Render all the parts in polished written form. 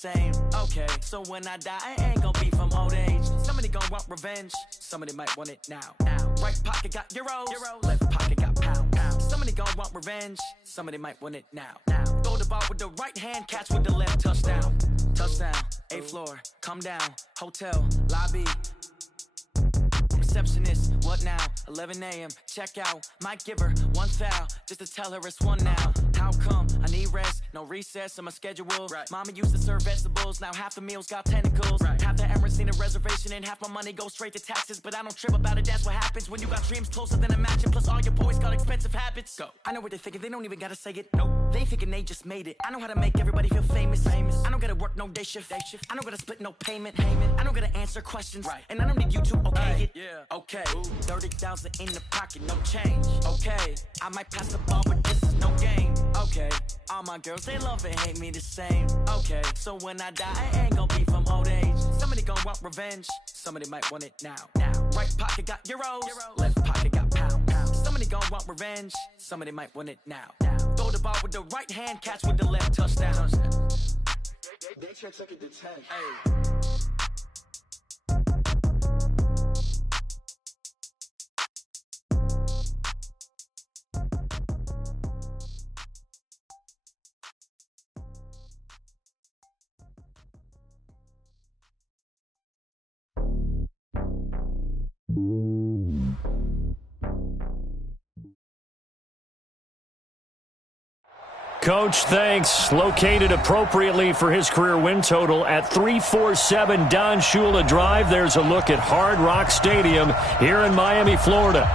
Same, okay. So when I die, I ain't gonna be from old age. Somebody gonna want revenge. Somebody might want it now. Right pocket got euros. Left pocket got pounds. Somebody gonna want revenge. Somebody might want it now. Throw the ball with the right hand, catch with the left. Touchdown. Touchdown. 8th floor. Come down. Hotel. Lobby. Receptionist, what now? 11 a.m. Check out. Might give her one foul just to tell her it's one now. How come? I need rest, no recess in my schedule. Right. Mama used to serve vegetables, now half the meals got tentacles. Right. Half the Emirates need a reservation and half my money goes straight to taxes. But I don't trip about it, that's what happens when you got dreams closer than a matching. Plus all your boys got expensive habits. Go. I know what they're thinking, they don't even gotta say it. Nope. They thinking they just made it. I know how to make everybody feel famous. I don't gotta work no day shift. I don't gotta split no payment. I don't gotta answer questions. Right. And I don't need you to okay it. Yeah. Okay, 30,000 in the pocket, no change. Okay, I might pass the ball, but this is no game. Okay, all my girls, they love and hate me the same. Okay, so when I die, I ain't gonna be from old age. Somebody gonna want revenge. Somebody might want it now. Right pocket got euros. Left pocket got pounds. Somebody gonna want revenge. Somebody might want it now. Throw the ball with the right hand, catch with the left. Touchdown. They check second to 10. Hey. Coach, thanks. Located appropriately for his career win total at 347 Don Shula Drive. There's a look at Hard Rock Stadium here in Miami, Florida.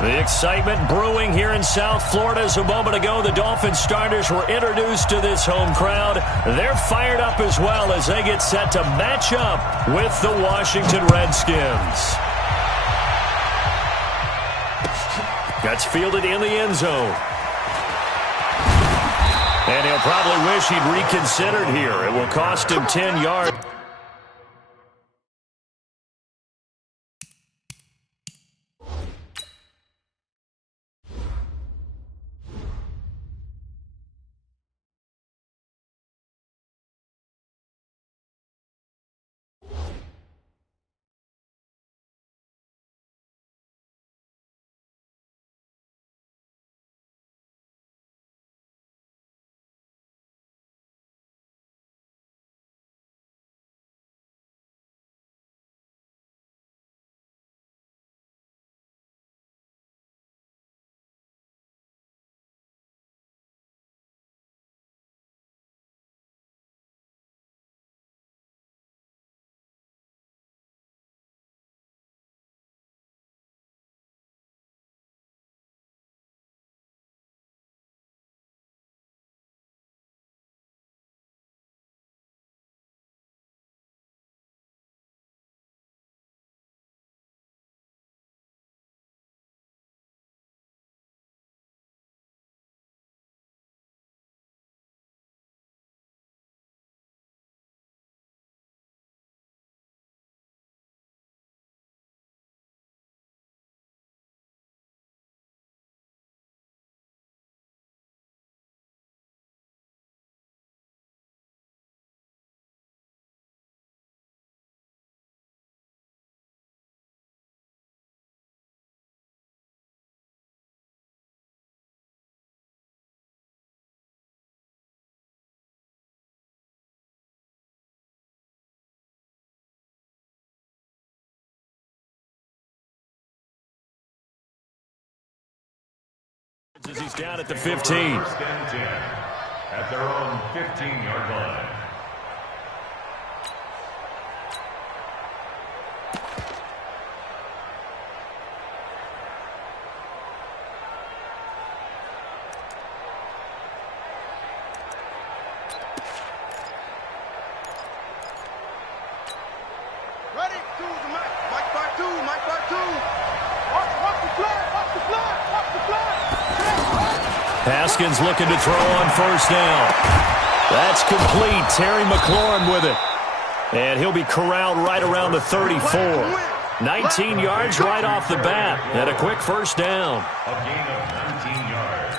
The excitement brewing here in South Florida as a moment ago the Dolphins starters were introduced to this home crowd. They're fired up as well as they get set to match up with the Washington Redskins. That's fielded in the end zone. And he'll probably wish he'd reconsidered here. It will cost him 10 yards. As he's down at the 15. First and 10 at their own 15-yard line. Ready? Two, Mike part two. Watch the flag, watch the flag, watch the flag. Haskins looking to throw on first down. That's complete. Terry McLaurin with it. And he'll be corralled right around the 34. 19 yards right off the bat. And a quick first down. A gain of 19 yards.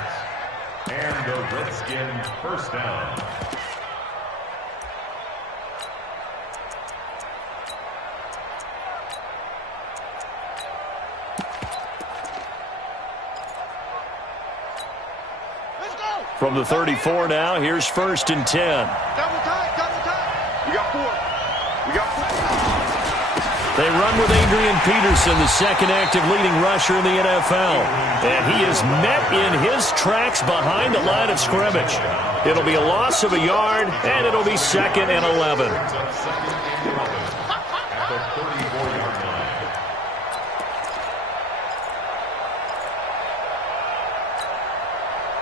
And the Redskins first down. From the 34 now, here's 1st and 10. Double time, double time. We got 4. We got 4. They run with Adrian Peterson, the second active leading rusher in the NFL. And he is met in his tracks behind the line of scrimmage. It'll be a loss of a yard, and it'll be 2nd and 11. At the 34-yard line.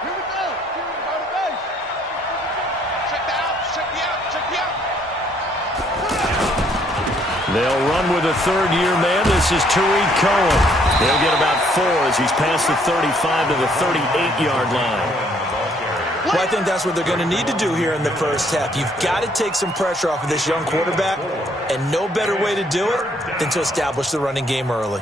Here we go. By the base. Check the out. Check the out. Check the out. They'll run with a third-year man. This is Tariq Cohen. He'll get about 4 as he's past the 35 to the 38-yard line. Well, I think that's what they're going to need to do here in the first half. You've got to take some pressure off of this young quarterback, and no better way to do it than to establish the running game early.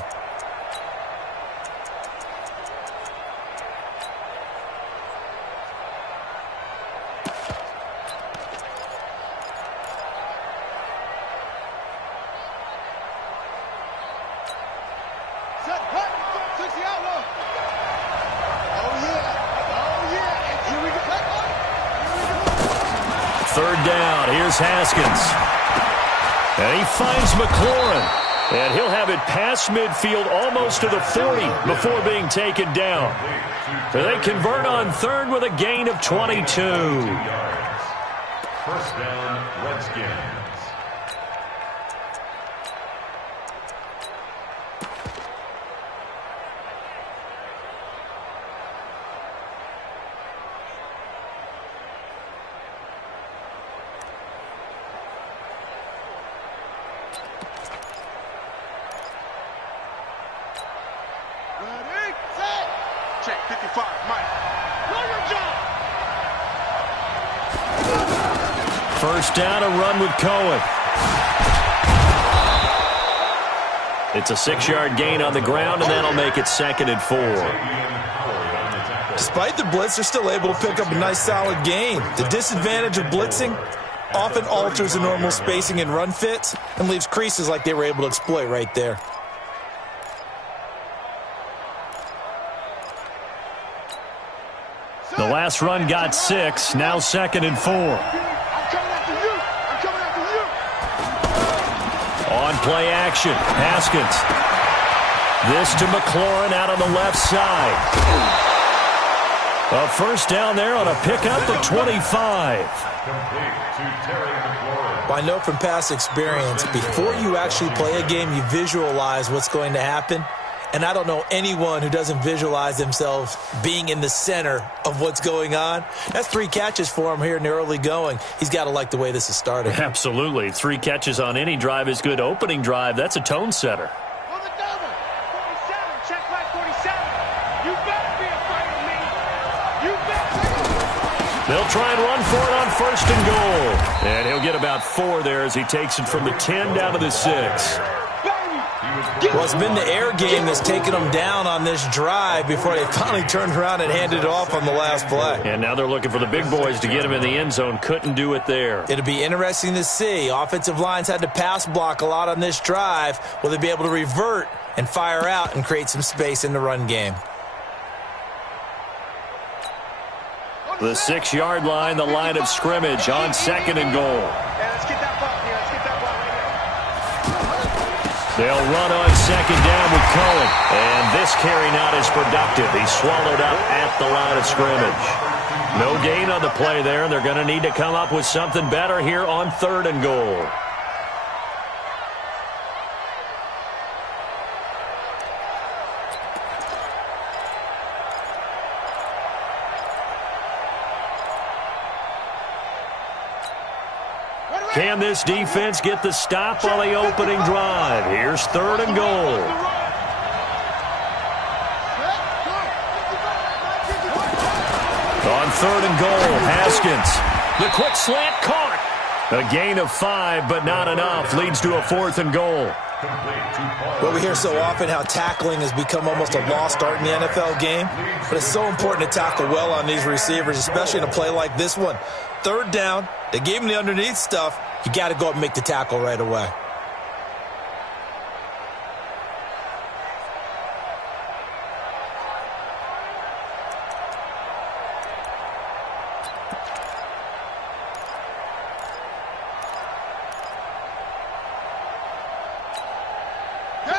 Set, cut. 60 outlaw. Oh, yeah. Oh, yeah. And here we go. Here we go. 3rd down. Here's Haskins. And he finds McLaurin. And he'll have it past midfield almost to the 40 before being taken down. So they convert on 3rd with a gain of 22. 1st down, Redskins. Ready, set. Check 55, Mike. Run your job. 1st down, a run with Cohen. It's a 6-yard gain on the ground, and that'll make it 2nd and 4. Despite the blitz, they're still able to pick up a nice, solid gain. The disadvantage of blitzing often alters the normal spacing and run fits and leaves creases like they were able to exploit right there. The last run got 6, now 2nd and 4. I'm coming after you. I'm coming after you. On play action, Haskins. This to McLaurin out on the left side. A 1st down there on a pickup of 25. Complete to Terry McLaurin. Well, I know from past experience, before you actually play a game, you visualize what's going to happen. And I don't know anyone who doesn't visualize themselves being in the center of what's going on. That's 3 catches for him here in the early going. He's got to like the way this is starting. Absolutely. 3 catches on any drive is good. Opening drive, that's a tone setter. On the double. 47. Check back 47. You better be afraid of me. You better. They'll try and run for it on 1st and goal. And he'll get about 4 there as he takes it from the 10 down to the 6. Well, it's been the air game that's taken them down on this drive before they finally turned around and handed it off on the last play. And now they're looking for the big boys to get him in the end zone. Couldn't do it there. It'll be interesting to see. Offensive lines had to pass block a lot on this drive. Will they be able to revert and fire out and create some space in the run game? The 6-yard line, the line of scrimmage on 2nd and goal. Yeah, let's get that ball here. Let's get that ball right here. They'll run on 2nd down with Cohen. And this carry not as productive. He's swallowed up at the line of scrimmage. No gain on the play there, and they're going to need to come up with something better here on 3rd and goal. Can this defense get the stop on the opening drive? Here's 3rd and goal. On 3rd and goal, Haskins. The quick slant caught. A gain of 5, but not enough. Leads to a 4th and goal. Well, we hear so often how tackling has become almost a lost art in the NFL game. But it's so important to tackle well on these receivers, especially in a play like this one. 3rd down, they gave him the underneath stuff. You got to go up and make the tackle right away.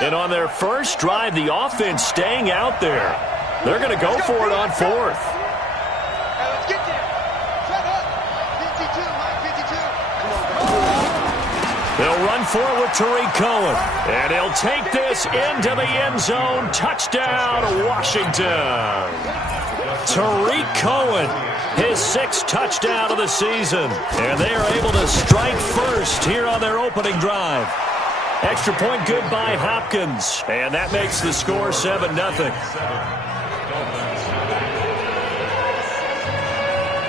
And on their first drive, the offense staying out there. They're going to go for it on fourth. Hey, let's get there. Set up. 52, Mike, 52. They'll run for it with Tariq Cohen. And he'll take this into the end zone. Touchdown, Washington. Tariq Cohen, his 6th touchdown of the season. And they are able to strike first here on their opening drive. Extra point good by Hopkins. And that makes the score 7-0.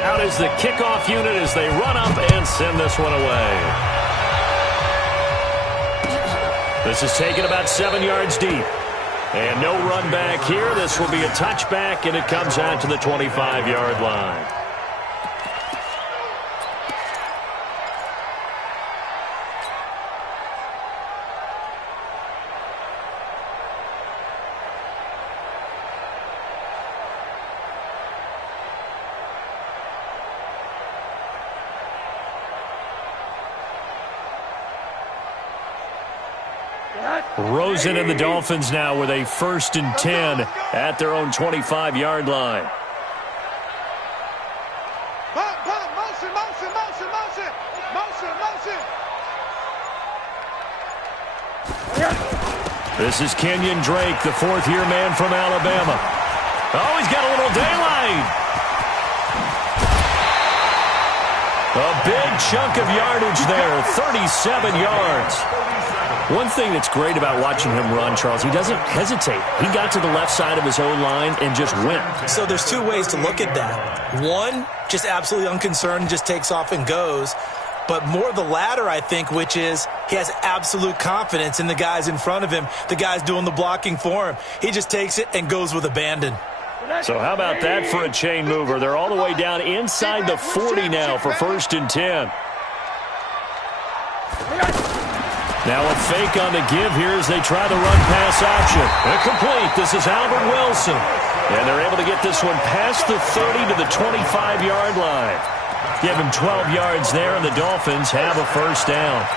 Out is the kickoff unit as they run up and send this one away. This is taken about 7 yards deep. And no run back here. This will be a touchback, and it comes out to the 25-yard line. Rosen and the Dolphins now with a 1st and 10 at their own 25-yard line. Motion, motion, motion, motion. Motion, motion. This is Kenyon Drake, the 4th-year man from Alabama. Oh, he's got a little daylight. A big chunk of yardage there, 37 yards. One thing that's great about watching him run, Charles, he doesn't hesitate. He got to the left side of his own line and just went. So there's 2 ways to look at that. One, just absolutely unconcerned, just takes off and goes. But more the latter, I think, which is he has absolute confidence in the guys in front of him, the guys doing the blocking for him. He just takes it and goes with abandon. So how about that for a chain mover? They're all the way down inside the 40 now for 1st and 10. Now a fake on the give here as they try the run-pass option. Incomplete. This is Albert Wilson. And they're able to get this one past the 30 to the 25-yard line. Give him 12 yards there, and the Dolphins have a 1st down.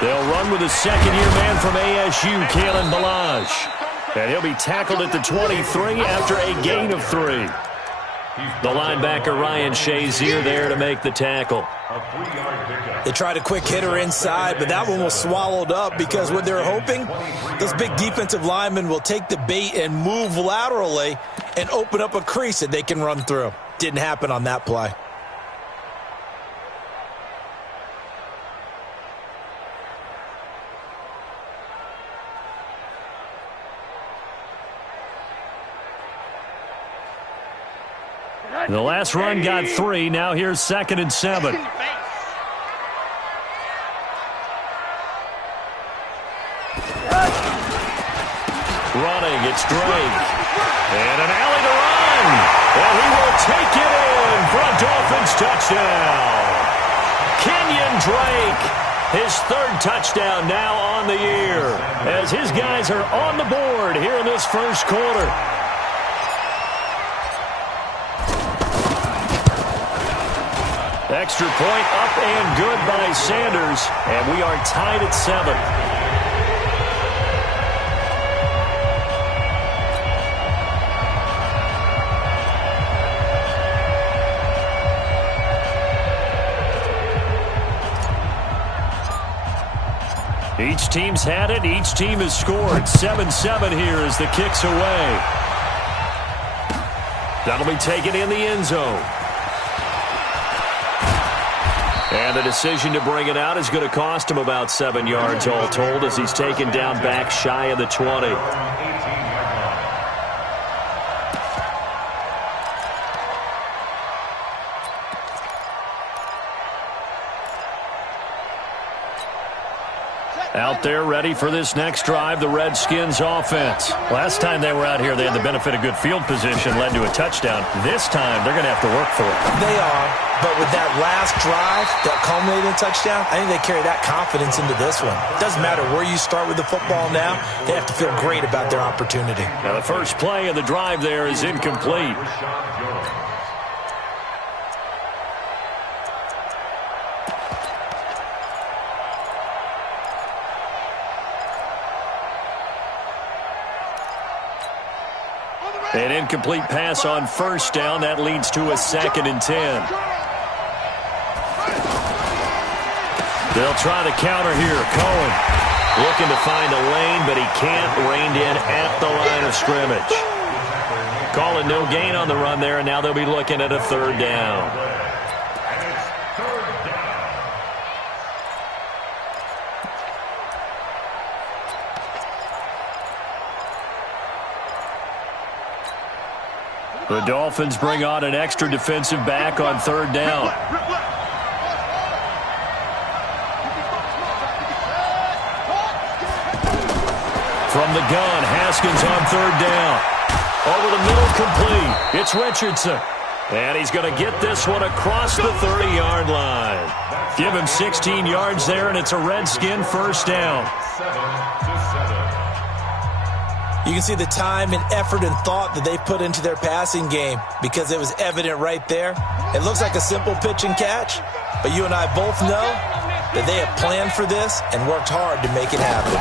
They'll run with a 2nd-year man from ASU, Kalen Ballage. And he'll be tackled at the 23 after a gain of 3. The linebacker, Ryan Shazier, there to make the tackle. They tried a quick hitter inside, but that one was swallowed up because what they're hoping, those big defensive linemen will take the bait and move laterally and open up a crease that they can run through. Didn't happen on that play. The last run got 3. Now here's 2nd and 7. Running, it's Drake. And an alley to run. And he will take it in for a Dolphins touchdown. Kenyon Drake, his 3rd touchdown now on the year, as his guys are on the board here in this 1st quarter. Extra point up and good by Sanders, and we are tied at 7. Each team's had it. Each team has scored. 7-7 here as the kick's away. That'll be taken in the end zone. And the decision to bring it out is going to cost him about 7 yards all told as he's taken down back shy of the 20. Set, Out there ready for this next drive, the Redskins offense. Last time they were out here, they had the benefit of good field position, led to a touchdown. This time, they're going to have to work for it. They are, but with that last drive that culminated in a touchdown, I think they carry that confidence into this one. Doesn't matter where you start with the football now, they have to feel great about their opportunity. Now, the first play of the drive there is incomplete. An incomplete pass on first down. That leads to a 2nd and 10. They'll try the counter here. Cohen looking to find a lane, but he can't. Reined in at the line of scrimmage. Calling no gain on the run there, and now they'll be looking at a 3rd down. The Dolphins bring on an extra defensive back on 3rd down. From the gun, Haskins on 3rd down. Over the middle, complete. It's Richardson. And he's going to get this one across the 30-yard line. Give him 16 yards there, and it's a Redskin 1st down. 7-7. You can see the time and effort and thought that they put into their passing game because it was evident right there. It looks like a simple pitch and catch, but you and I both know that they have planned for this and worked hard to make it happen.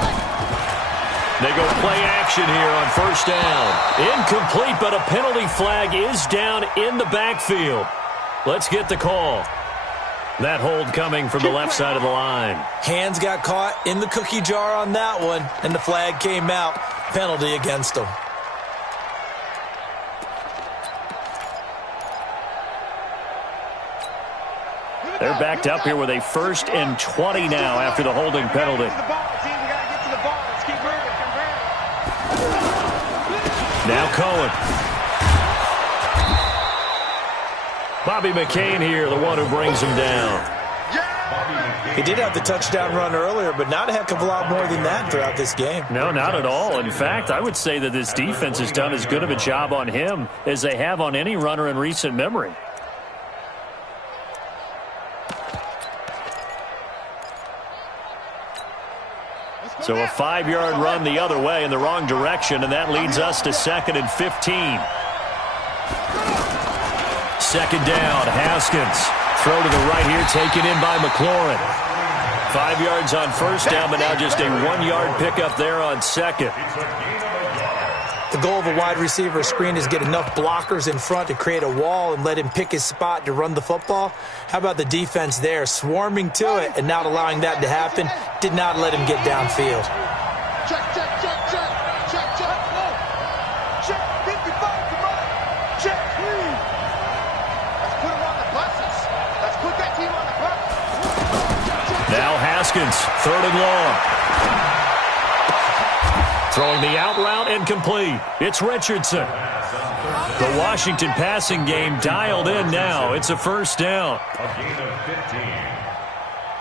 They go play action here on 1st down. Incomplete, but a penalty flag is down in the backfield. Let's get the call. That hold coming from the left side of the line. Hands got caught in the cookie jar on that one, and the flag came out. Penalty against them. They're backed up here with a 1st and 20 now after the holding penalty. Now Cohen. Bobby McCain here, the one who brings him down. He did have the touchdown run earlier, but not a heck of a lot more than that throughout this game. No, not at all. In fact, I would say that this defense has done as good of a job on him as they have on any runner in recent memory. So a 5-yard run the other way in the wrong direction, and that leads us to 2nd and 15. 2nd down, Haskins. Throw to the right here, taken in by McLaurin. 5 yards on 1st down, but now just a 1-yard pickup there on 2nd. The goal of a wide receiver screen is get enough blockers in front to create a wall and let him pick his spot to run the football. How about the defense there, swarming to it and not allowing that to happen? Did not let him get downfield. Check, check, check, check, check, check, check, 55, come on, check, please. Let's put him on the buses. Let's put that team on the bus. Now Haskins, 3rd and long. Throwing the out route incomplete. It's Richardson. The Washington passing game dialed in now. It's a 1st down. A gain of 15.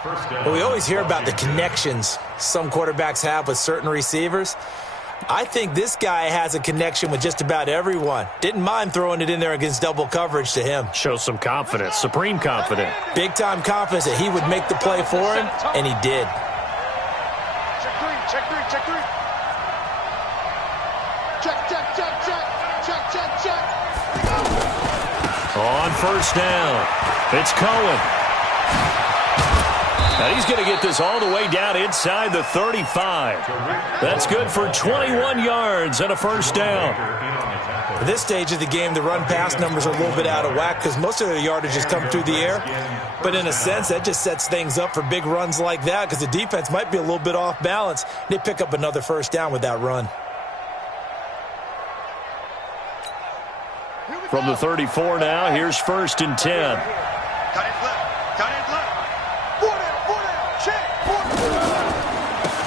1st down. Well, we always hear about the connections some quarterbacks have with certain receivers. I think this guy has a connection with just about everyone. Didn't mind throwing it in there against double coverage to him. Shows some confidence, supreme confidence. Big-time confidence that he would make the play for him, and he did. Check three, check three, check three. Check, check, check, check, check, check, check. On 1st down, it's Cohen. Now he's going to get this all the way down inside the 35. That's good for 21 yards and a 1st down. At this stage of the game, the run-pass numbers are a little bit out of whack because most of their yardage has come through the air. But in a sense, that just sets things up for big runs like that because the defense might be a little bit off balance. They pick up another 1st down with that run. From the 34 now, here's 1st and 10. Cut it left, cut it left. Four down, check.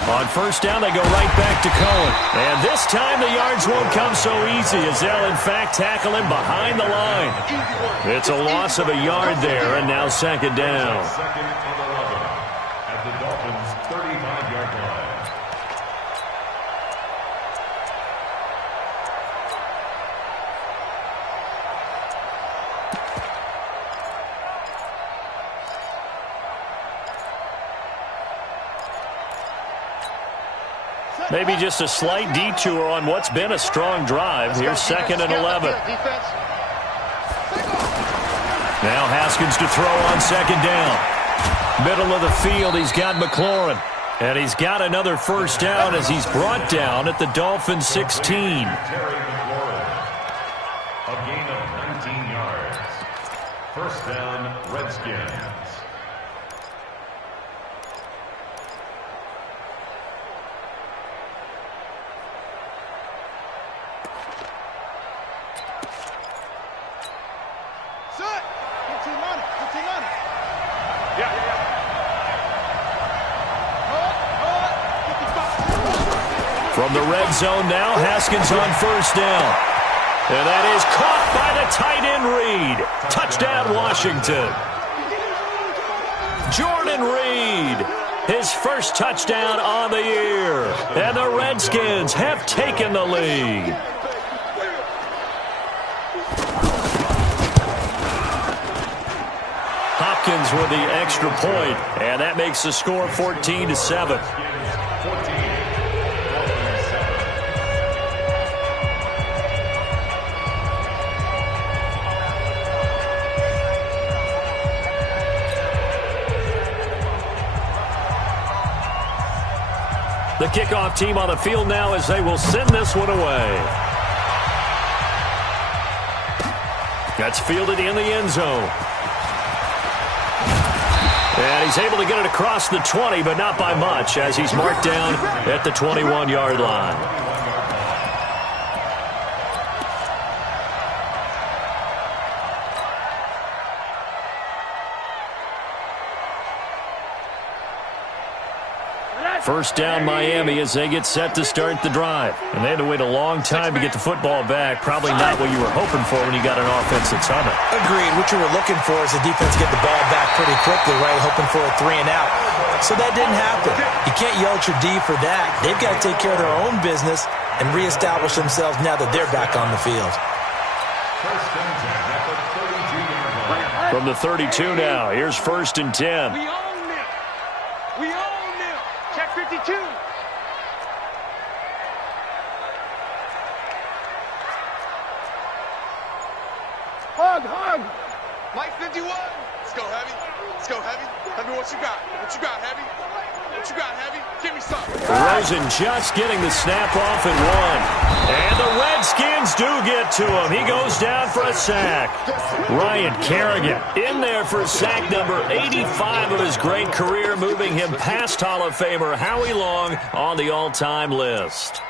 On 1st down, they go right back to Cohen. And this time the yards won't come so easy as they'll, in fact, tackle him behind the line. It's a loss of a yard there, and now 2nd down. 2nd and 11 at the Dolphins' 35-yard line. Maybe just a slight detour on what's been a strong drive. Here's 2nd and 11. Now Haskins to throw on 2nd down. Middle of the field, he's got McLaurin. And he's got another first down as he's brought down at the Dolphins 16. A gain of 19 yards. First down, Redskins. From the red zone now, Haskins on first down. And that is caught by the tight end Reed. Touchdown, Washington. Jordan Reed, his first touchdown on the year. And the Redskins have taken the lead. Hopkins with the extra point, and that makes the score 14-7. The kickoff team on the field now as they will send this one away. That's fielded in the end zone. And he's able to get it across the 20, but not by much, as he's marked down at the 21-yard line. First down Miami as they get set to start the drive. And they had to wait a long time to get the football back. Probably not what you were hoping for when you got an offense that's on it. Agreed. What you were looking for is the defense get the ball back pretty quickly, right? Hoping for a 3 and out. So that didn't happen. You can't yell at your D for that. They've got to take care of their own business and reestablish themselves now that they're back on the field. From the 32 now, here's 1st and 10. We own them. We own them. Check 52. Hug. Mike 51. Let's go, Heavy. Let's go, Heavy. Heavy, what you got? What you got, Heavy? What you got, Heavy? Give me something. Rosen just getting the snap off at 1. And the Redskins do get to him. He goes down for a sack. Ryan Kerrigan in there for sack number 85 of his great career, moving him past Hall of Famer Howie Long on the all-time list.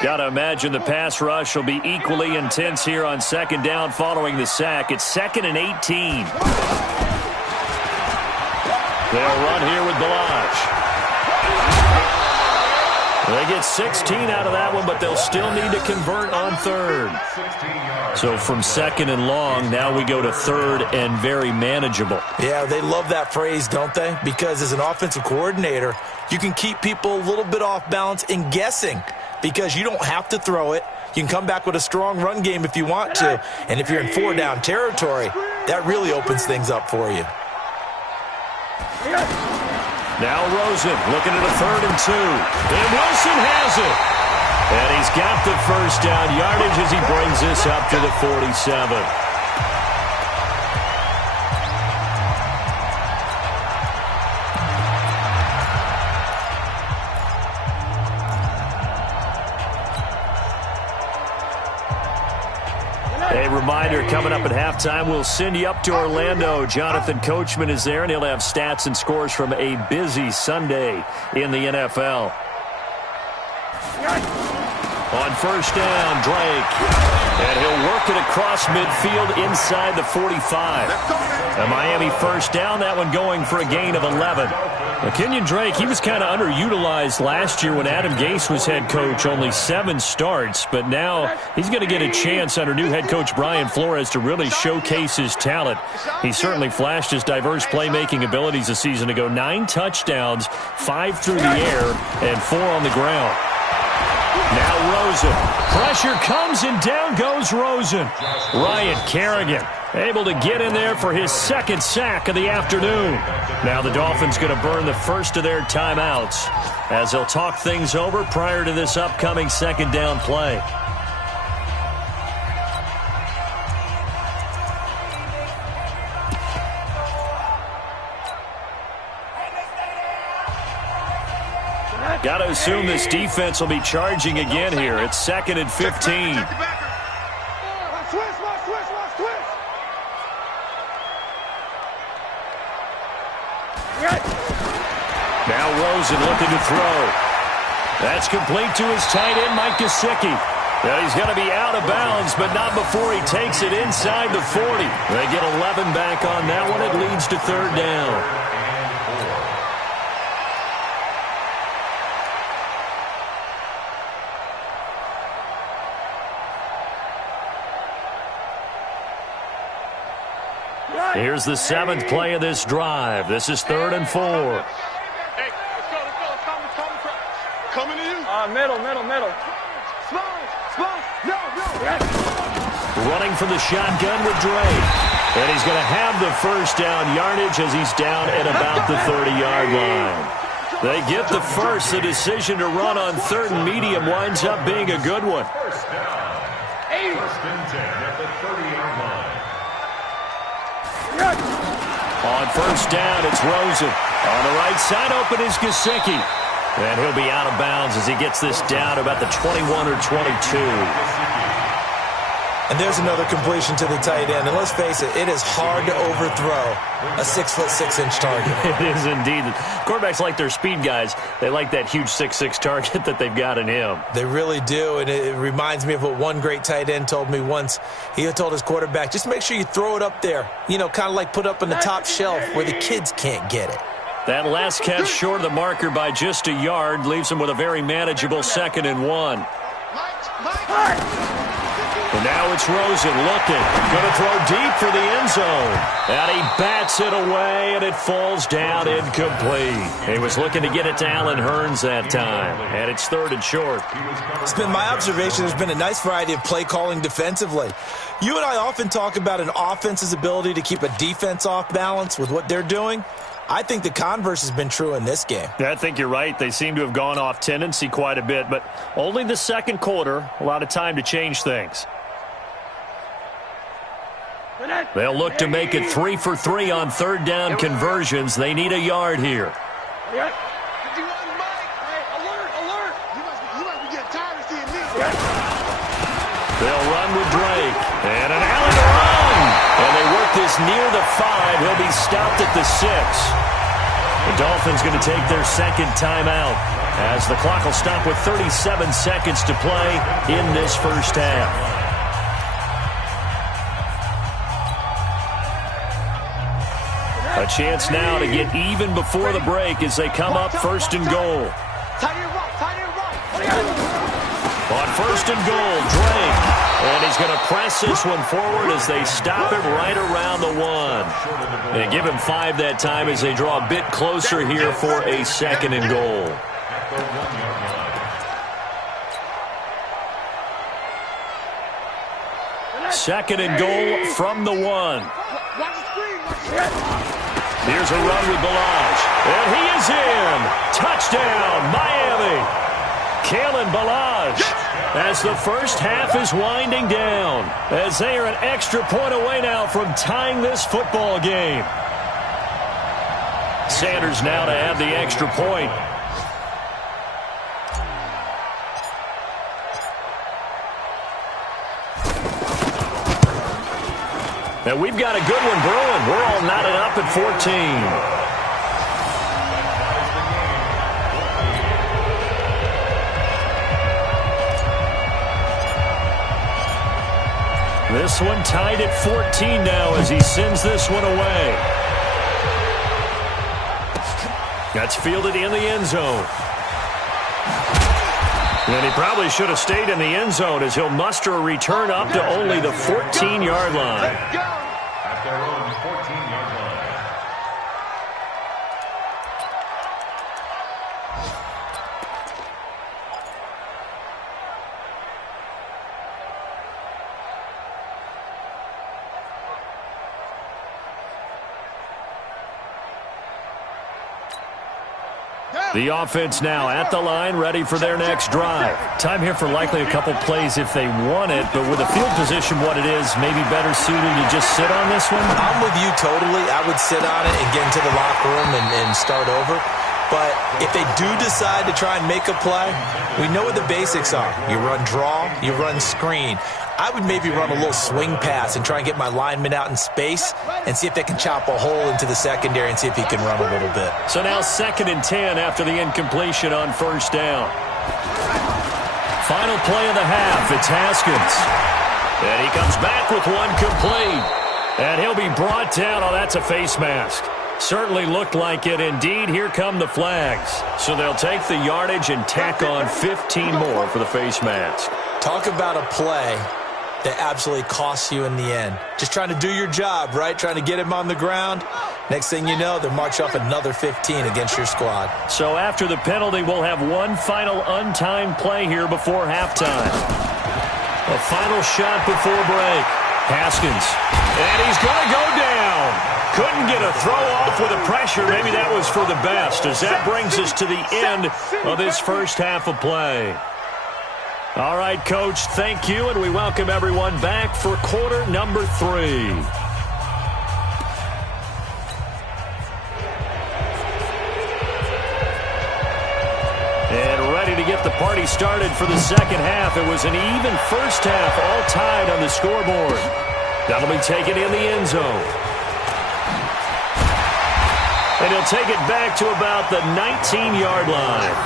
Got to imagine the pass rush will be equally intense here on 2nd down following the sack. It's 2nd and 18. They'll run here with Balazs. They get 16 out of that one, but they'll still need to convert on 3rd. So from 2nd and long, now we go to 3rd and very manageable. Yeah, they love that phrase, don't they? Because as an offensive coordinator, you can keep people a little bit off balance and guessing, because you don't have to throw it. You can come back with a strong run game if you want to. And if you're in 4-down territory, that really opens things up for you. Now Rosen looking at a 3rd and 2. And Wilson has it. And he's got the first down yardage as he brings this up to the 47. A reminder, coming up at halftime, we'll send you up to Orlando. Jonathan Coachman is there, and he'll have stats and scores from a busy Sunday in the NFL. On first down, Drake. And he'll work it across midfield inside the 45. A Miami first down, that one going for a gain of 11. Kenyon Drake, he was kind of underutilized last year when Adam Gase was head coach, only 7 starts, but now he's going to get a chance under new head coach Brian Flores to really showcase his talent. He certainly flashed his diverse playmaking abilities a season ago. 9 touchdowns, 5 through the air, and 4 on the ground. Now Rosen. Pressure comes and down goes Rosen. Ryan Kerrigan able to get in there for his 2nd sack of the afternoon. Now the Dolphins going to burn the first of their timeouts as they'll talk things over prior to this upcoming 2nd down play. Got to assume this defense will be charging again here. It's 2nd and 15. Now Rosen looking to throw. That's complete to his tight end, Mike Gesicki. Now he's going to be out of bounds, but not before he takes it inside the 40. They get 11 back on that one. It leads to 3rd down. Here's the 7th play of this drive. This is 3rd and 4. Hey, let's go. Coming to you. Middle. Small. No. Running from the shotgun with Drake. And he's going to have the first down yardage as he's down at about the 30-yard line. They get the first. The decision to run on 3rd and medium winds up being a good one. First down. 1st and 10 at the 30-yard line. On 1st down, it's Rosen. On the right side, open is Gesicki. And he'll be out of bounds as he gets this down about the 21 or 22. And there's another completion to the tight end. And let's face it, it is hard to overthrow a 6'6" target. It is indeed. Quarterbacks like their speed guys. They like that huge 6'6" target that they've got in him. They really do, and it reminds me of what one great tight end told me once. He had told his quarterback, just make sure you throw it up there. You know, kind of like put up on the top shelf where the kids can't get it. That last catch short of the marker by just a yard leaves him with a very manageable 2nd and 1. And now it's Rosen looking. Going to throw deep for the end zone. And he bats it away, and it falls down incomplete. He was looking to get it to Allen Hurns that time. And it's 3rd and short. It's been my observation there's been a nice variety of play calling defensively. You and I often talk about an offense's ability to keep a defense off balance with what they're doing. I think the converse has been true in this game. Yeah, I think you're right. They seem to have gone off tendency quite a bit, but only the 2nd quarter, a lot of time to change things. They'll look to make it 3 for 3 on 3rd down conversions. They need a yard here. Alert! You must be getting tired of seeing me. They'll run with Drake. And an Allen run! And they work this near the 5. He'll be stopped at the 6. The Dolphins going to take their 2nd timeout as the clock will stop with 37 seconds to play in this first half. A chance now to get even before the break as they come up 1st and goal. On 1st and goal, Drake. And he's going to press this one forward as they stop it right around the 1. And give him 5 that time as they draw a bit closer here for a 2nd and goal. Second and goal from the 1. Here's a run with Ballage. And he is in. Touchdown, Miami. Kalen Ballage as the first half is winding down, as they are an extra point away now from tying this football game. Sanders now to add the extra point. Now we've got a good one brewing. We're all knotted up at 14. This one tied at 14 now as he sends this one away. That's fielded in the end zone. And he probably should have stayed in the end zone as he'll muster a return up to only the 14-yard line. At their own 14-yard line. The offense now at the line, ready for their next drive. Time here for likely a couple plays if they want it, but with the field position what it is, maybe better suited to just sit on this one? I'm with you totally. I would sit on it and get into the locker room and start over. But if they do decide to try and make a play, we know what the basics are. You run draw, you run screen. I would maybe run a little swing pass and try and get my lineman out in space and see if they can chop a hole into the secondary and see if he can run a little bit. So now 2nd and 10 after the incompletion on first down. Final play of the half, it's Haskins. And he comes back with one complete. And he'll be brought down. Oh, that's a face mask. Certainly looked like it. Indeed, here come the flags. So they'll take the yardage and tack on 15 more for the face mask. Talk about a play that absolutely costs you in the end. Just trying to do your job, right? Trying to get him on the ground. Next thing you know, they're march off another 15 against your squad. So after the penalty, we'll have one final untimed play here before halftime. A final shot before break. Haskins. And he's going to go down. Couldn't get a throw off with the pressure. Maybe that was for the best, as that brings us to the end of this first half of play. All right, Coach, thank you, and we welcome everyone back for quarter number 3. And ready to get the party started for the second half. It was an even first half, all tied on the scoreboard. That'll be taken in the end zone. And he'll take it back to about the 19-yard line.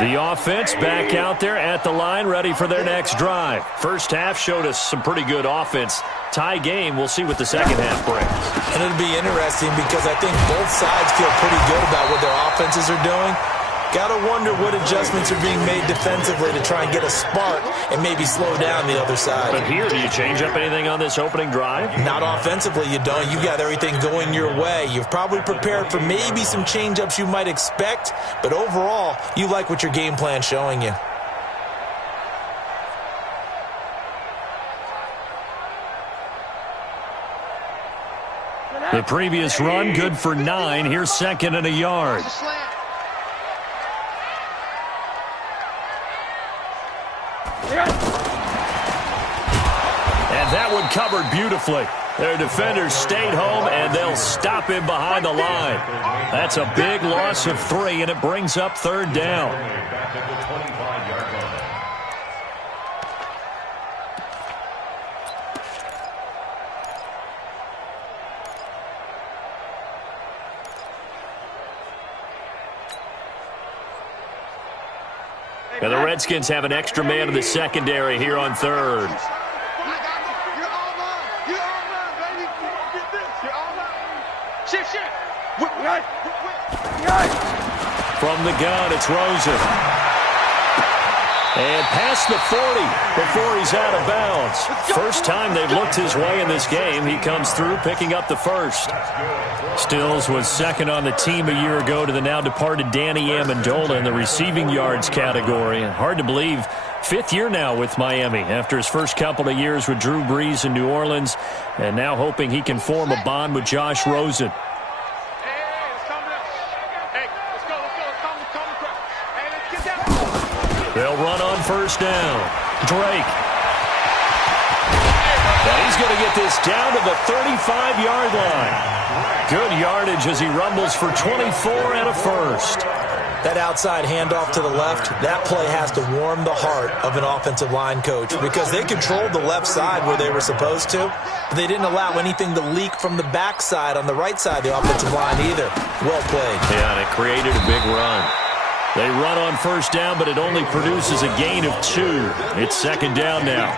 The offense back out there at the line, ready for their next drive. First half showed us some pretty good offense. Tie game, we'll see what the second half brings. And it'll be interesting because I think both sides feel pretty good about what their offenses are doing. Got to wonder what adjustments are being made defensively to try and get a spark and maybe slow down the other side. But here, do you change up anything on this opening drive? Not offensively, you don't. You got everything going your way. You've probably prepared for maybe some change-ups you might expect, but overall, you like what your game plan's showing you. The previous run, good for 9. Here's 2nd and a yard. And that one covered beautifully. Their defenders stayed home, and they'll stop him behind the line. That's a big loss of 3, and it brings up 3rd down. Back at the 25-yard line. And the Redskins have an extra man in the secondary here on 3rd. From the gun, it's Rosen. And past the 40 before he's out of bounds. First time they've looked his way in this game. He comes through picking up the first. Stills was 2nd on the team a year ago to the now departed Danny Amendola in the receiving yards category. And hard to believe, 5th year now with Miami after his first couple of years with Drew Brees in New Orleans, and now hoping he can form a bond with Josh Rosen. They'll run on first down. Drake. And he's going to get this down to the 35-yard line. Good yardage as he rumbles for 24 and a first. That outside handoff to the left, that play has to warm the heart of an offensive line coach because they controlled the left side where they were supposed to, but they didn't allow anything to leak from the backside on the right side of the offensive line either. Well played. Yeah, and it created a big run. They run on first down, but it only produces a gain of 2. It's second down now.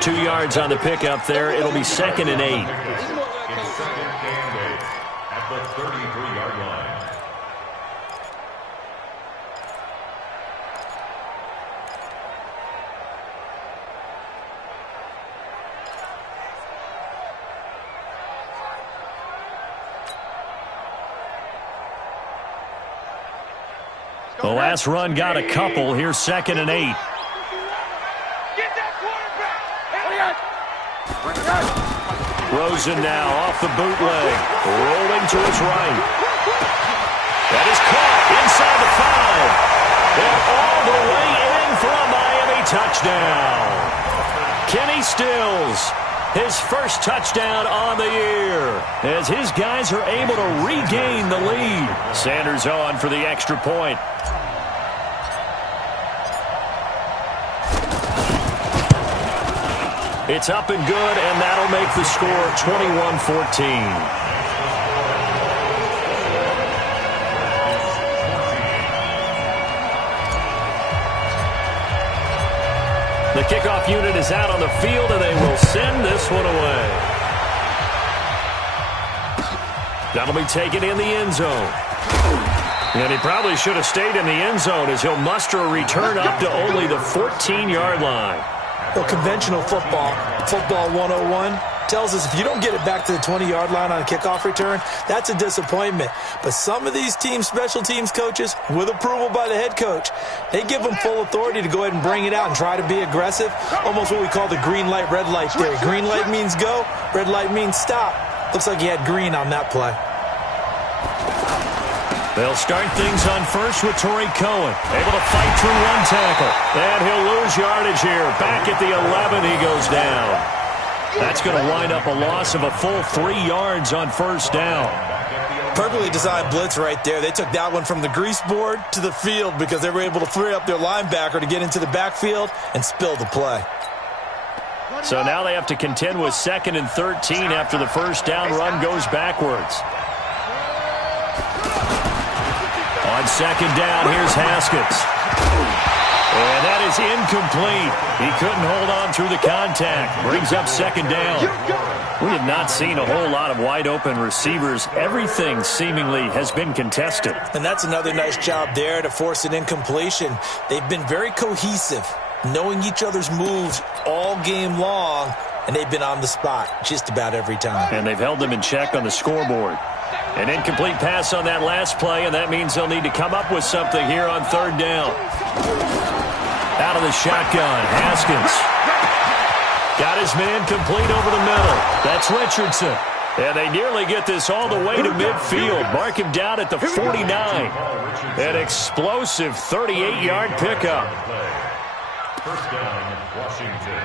2 yards on the pickup there. It'll be 2nd and 8. It's second and 8 at the 33-yard line. The last run got a couple. Here's 2nd and 8. Rosen now off the bootleg. Rolling to his right. That is caught inside the 5. And all the way in for a Miami touchdown. Kenny Stills, his first touchdown on the year, as his guys are able to regain the lead. Sanders on for the extra point. It's up and good, and that'll make the score 21-14. The kickoff unit is out on the field, and they will send this one away. That'll be taken in the end zone. And he probably should have stayed in the end zone, as he'll muster a return up to only the 14-yard line. Well, conventional football 101, tells us if you don't get it back to the 20-yard line on a kickoff return, that's a disappointment. But some of these teams, special teams coaches, with approval by the head coach, they give them full authority to go ahead and bring it out and try to be aggressive, almost what we call the green light, red light theory. Green light means go, red light means stop. Looks like he had green on that play. They'll start things on first with Torrey Cohen, able to fight through one tackle. And he'll lose yardage here. Back at the 11, he goes down. That's going to wind up a loss of a full 3 yards on first down. Perfectly designed blitz right there. They took that one from the grease board to the field because they were able to free up their linebacker to get into the backfield and spill the play. So now they have to contend with 2nd and 13 after the first down run goes backwards. On second down, here's Haskins. And that is incomplete. He couldn't hold on through the contact. Brings up second down. We have not seen a whole lot of wide-open receivers. Everything seemingly has been contested. And that's another nice job there to force an incompletion. They've been very cohesive, knowing each other's moves all game long, and they've been on the spot just about every time. And they've held them in check on the scoreboard. An incomplete pass on that last play, and that means they'll need to come up with something here on third down. Out of the shotgun, Haskins. Got his man complete over the middle. That's Richardson. And they nearly get this all the way to midfield. Mark him down at the 49. An explosive 38-yard pickup. First down, Washington.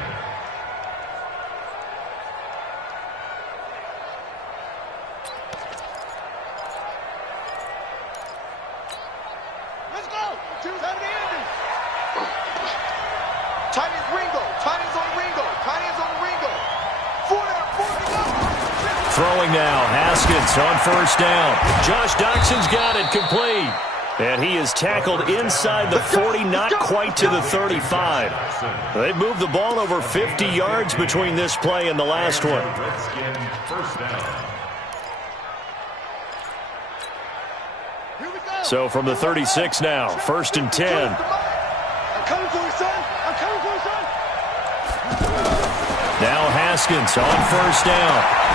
Throwing now, Haskins on first down. Josh Doxson's got it complete. And he is tackled inside the 40, not quite to the 35. They moved the ball over 50 yards between this play and the last one. So from the 36 now, 1st and 10. I'm coming for you, son. I'm coming for you, son. Now Haskins on first down.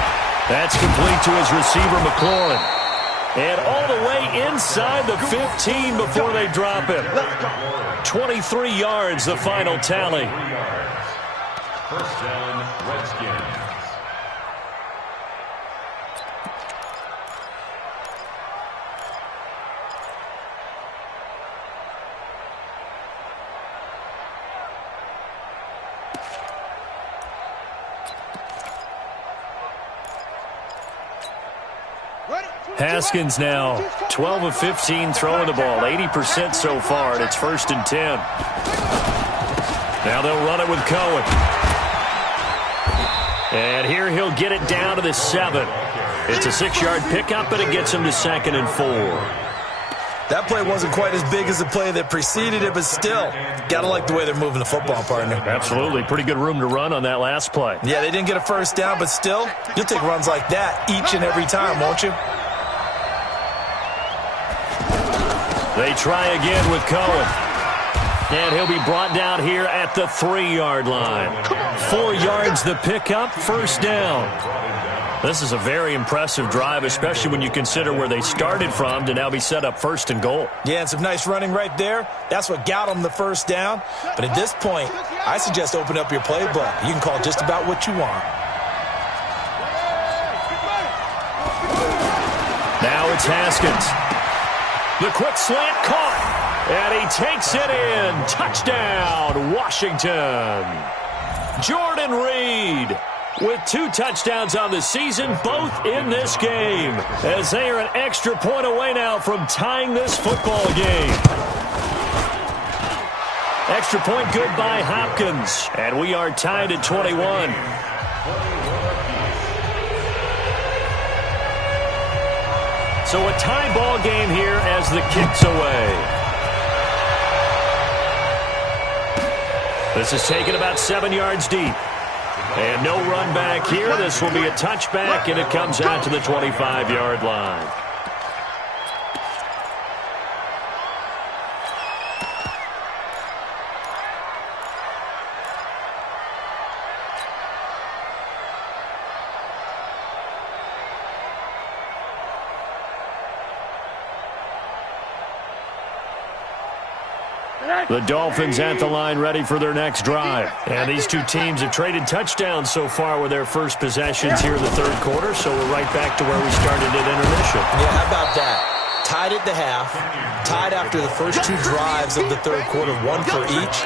That's complete to his receiver, McLaurin. And all the way inside the 15 before they drop him. 23 yards, the final tally. First down, Redskins. Haskins now 12 of 15 throwing the ball, 80% so far, and it's 1st and 10. Now they'll run it with Cohen. And here he'll get it down to the 7. It's a 6-yard pickup, and it gets him to 2nd and 4. That play wasn't quite as big as the play that preceded it, but still, got to like the way they're moving the football, partner. Absolutely. Pretty good room to run on that last play. Yeah, they didn't get a first down, but still, you'll take runs like that each and every time, won't you? They try again with Cohen. And he'll be brought down here at the 3-yard line. 4 yards the pickup, first down. This is a very impressive drive, especially when you consider where they started from to now be set up first and goal. Yeah, and some nice running right there. That's what got them the first down. But at this point, I suggest open up your playbook. You can call just about what you want. Now it's Haskins. The quick slant caught. And he takes it in. Touchdown, Washington. Jordan Reed with 2 touchdowns on the season, both in this game, as they are an extra point away now from tying this football game. Extra point good by Hopkins, and we are tied at 21. So a tie ball game here as the kick's away. This is taken about 7 yards deep. And no run back here. This will be a touchback, and it comes out to the 25-yard line. The Dolphins at the line ready for their next drive. And these two teams have traded touchdowns so far with their first possessions here in the third quarter, so we're right back to where we started at intermission. Yeah, how about that? Tied at the half, tied after the first 2 drives of the third quarter, 1 for each.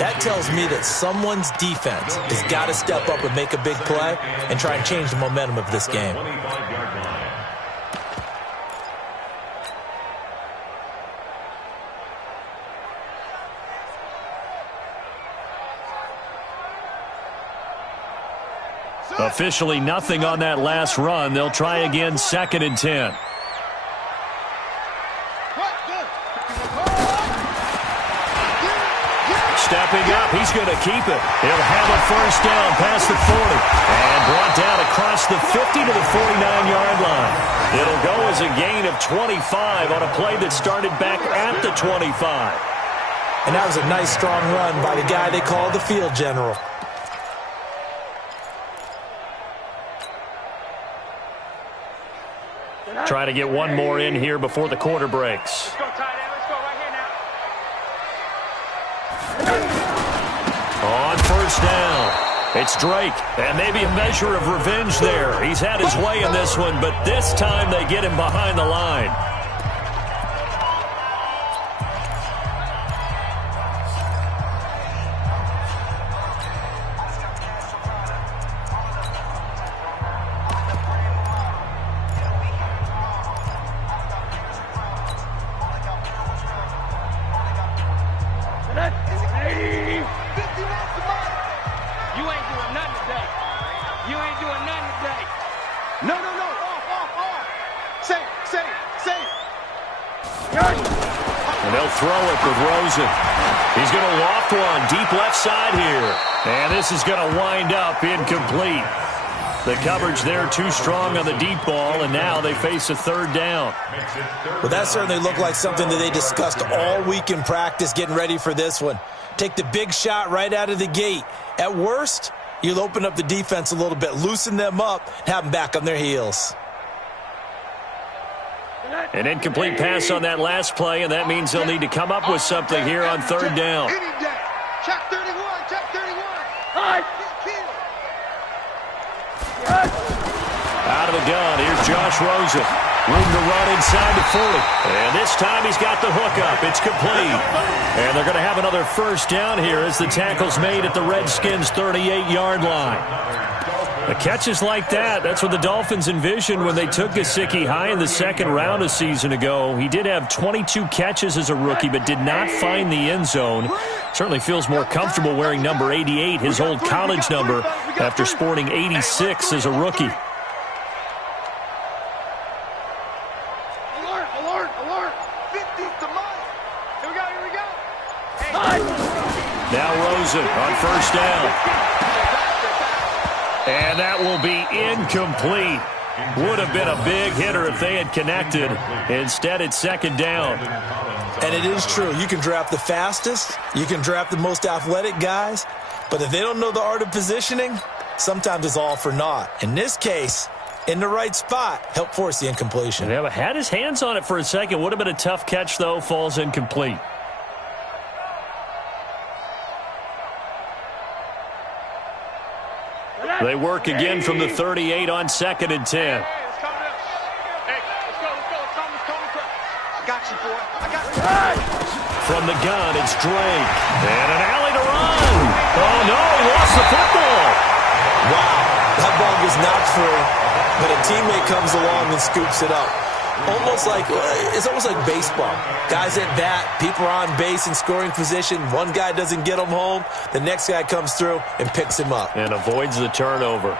That tells me that someone's defense has got to step up and make a big play and try and change the momentum of this game. Officially nothing on that last run. They'll try again, 2nd and 10. Stepping up, he's going to keep it. He'll have a first down past the 40. And brought down across the 50 to the 49-yard line. It'll go as a gain of 25 on a play that started back at the 25. And that was a nice, strong run by the guy they call the field general. Try to get one more in here before the quarter breaks. Let's go, tight end. Let's go right here now. On first down, it's Drake, and maybe a measure of revenge there. He's had his way in this one, but this time they get him behind the line. And they'll throw it with Rosen. He's going to loft one deep left side here. And this is going to wind up incomplete. The coverage there too strong on the deep ball, and now they face a third down. Well, that certainly looked like something that they discussed all week in practice getting ready for this one. Take the big shot right out of the gate. At worst, you'll open up the defense a little bit, loosen them up, and have them back on their heels. An incomplete pass on that last play, and that means they'll need to come up with something here on third down. Check 31, check 31. Out of the gun, here's Josh Rosen. Room to run inside the 40. And this time he's got the hook up. It's complete. And they're going to have another first down here as the tackle's made at the Redskins' 38-yard line. The catches like that, that's what the Dolphins envisioned when they took Gesicki high in the second round a season ago. He did have 22 catches as a rookie, but did not find the end zone. Certainly feels more comfortable wearing number 88, his old college number, after sporting 86 as a rookie. Alert, alert, alert. 53. Now Rosen on first down. And that will be incomplete. Would have been a big hitter if they had connected. Instead, it's second down. And it is true. You can draft the fastest. You can draft the most athletic guys. But if they don't know the art of positioning, sometimes it's all for naught. In this case, in the right spot, help force the incompletion. Yeah, had his hands on it for a second. Would have been a tough catch, though. Falls incomplete. They work again from the 38 on 2nd and 10. From the gun, it's Drake. And an alley to run. Oh, no, he lost the football. Wow, that ball was knocked free, but a teammate comes along and scoops it up. It's almost like baseball. Guys at bat, people are on base in scoring position. One guy doesn't get him home. The next guy comes through and picks him up. And avoids the turnover.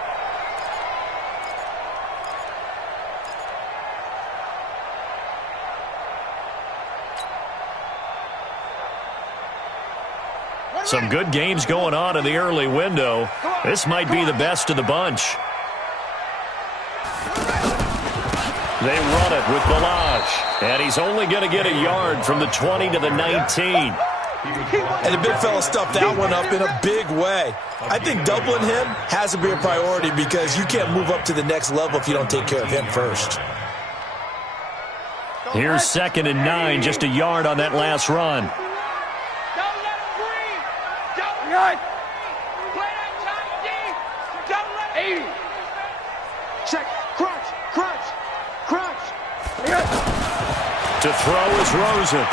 Some good games going on in the early window. This might be the best of the bunch. They run it with Balaj. And he's only going to get a yard from the 20 to the 19. And the big fella stuffed that one up in a big way. I think doubling him has to be a priority because you can't move up to the next level if you don't take care of him first. Here's 2nd and 9, just a yard on that last run. To throw is Rosen.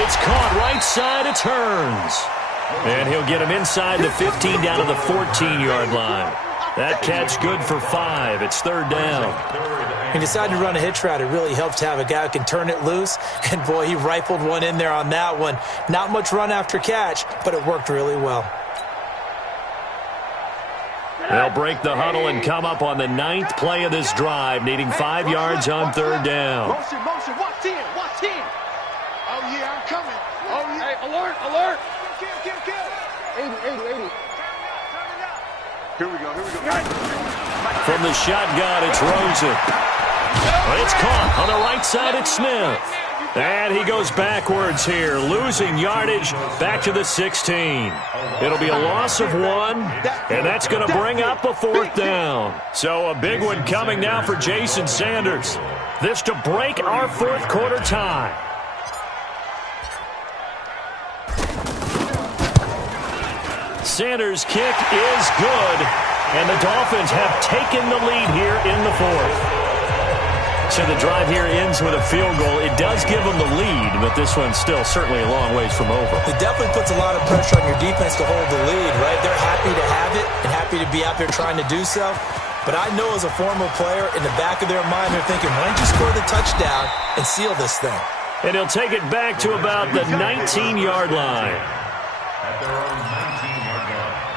It's caught right side. It turns. And he'll get him inside the 15 down to the 14-yard line. That catch good for 5. It's 3rd down. He decided to run a hitch route. It really helps to have a guy who can turn it loose. And, boy, he rifled one in there on that one. Not much run after catch, but it worked really well. They'll break the huddle and come up on the 9th play of this drive, needing 5 yards on 3rd down. Motion, watch 10. Oh, yeah, I'm coming. Oh, yeah. Hey, alert. Kill. 80. Here we go. From the shotgun, it's Rosen. It's caught on the right side, it's Smith. And he goes backwards here, losing yardage back to the 16. It'll be a loss of 1, and that's going to bring up a 4th down. So a big one coming now for Jason Sanders. This to break our 4th quarter tie. Sanders' kick is good, and the Dolphins have taken the lead here in the 4th. So the drive here ends with a field goal. It does give them the lead, but this one's still certainly a long ways from over. It definitely puts a lot of pressure on your defense to hold the lead, right? They're happy to have it and happy to be out there trying to do so. But I know as a former player, in the back of their mind, they're thinking, why don't you score the touchdown and seal this thing? And he'll take it back to about the 19-yard line. At their own 19-yard line.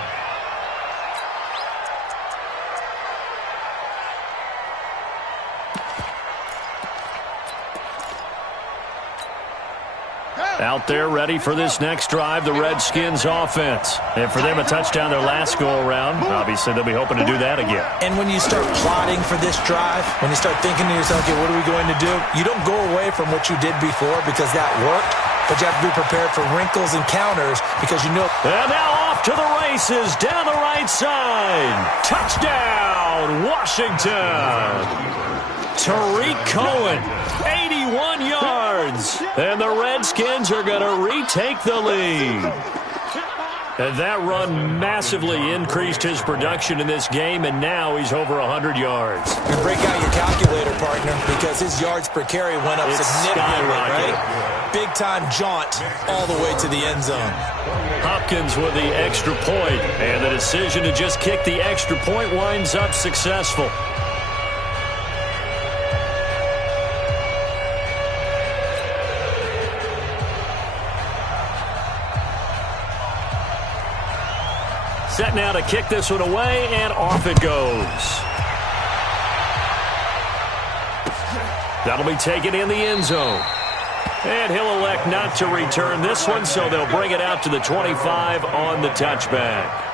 Out there ready for this next drive, the Redskins offense. And for them, a touchdown their last go-around. Obviously, they'll be hoping to do that again. And when you start plotting for this drive, when you start thinking to yourself, okay, what are we going to do? You don't go away from what you did before because that worked, but you have to be prepared for wrinkles and counters because you know. And now off to the races, down the right side. Touchdown, Washington. Tariq Cohen, 81 yards. And the Redskins are going to retake the lead. And that run massively increased his production in this game, and now he's over 100 yards. You break out your calculator, partner, because his yards per carry went up significantly, right? Big-time jaunt all the way to the end zone. Hopkins with the extra point, and the decision to just kick the extra point winds up successful. Set now to kick this one away, and off it goes. That'll be taken in the end zone. And he'll elect not to return this one, so they'll bring it out to the 25 on the touchback.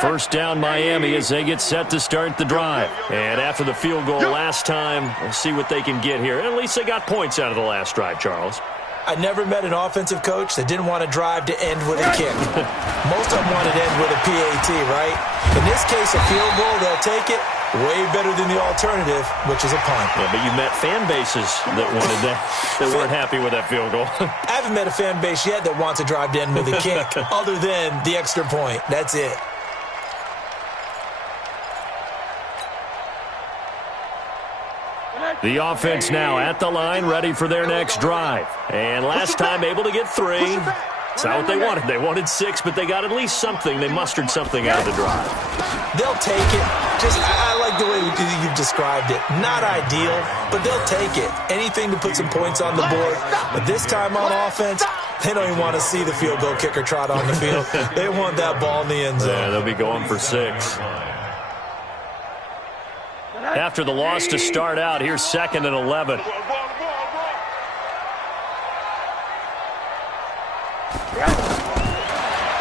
First down Miami as they get set to start the drive. And after the field goal last time, we'll see what they can get here. At least they got points out of the last drive, Charles. I never met an offensive coach that didn't want a drive to end with a kick. Most of them want it to end with a PAT, right? In this case, a field goal, they'll take it. Way better than the alternative, which is a punt. Yeah, but you met fan bases that wanted that weren't happy with that field goal. I haven't met a fan base yet that wants a drive to end with a kick, other than the extra point. That's it. The offense now at the line, ready for their next drive. And last time able to get 3. That's not what they wanted. They wanted 6, but they got at least something. They mustered something out of the drive. They'll take it. I like the way you've described it. Not ideal, but they'll take it. Anything to put some points on the board. But this time on offense, they don't even want to see the field goal kicker trot on the field. They want that ball in the end zone. Yeah, they'll be going for 6. After the loss to start out, here's 2nd and 11.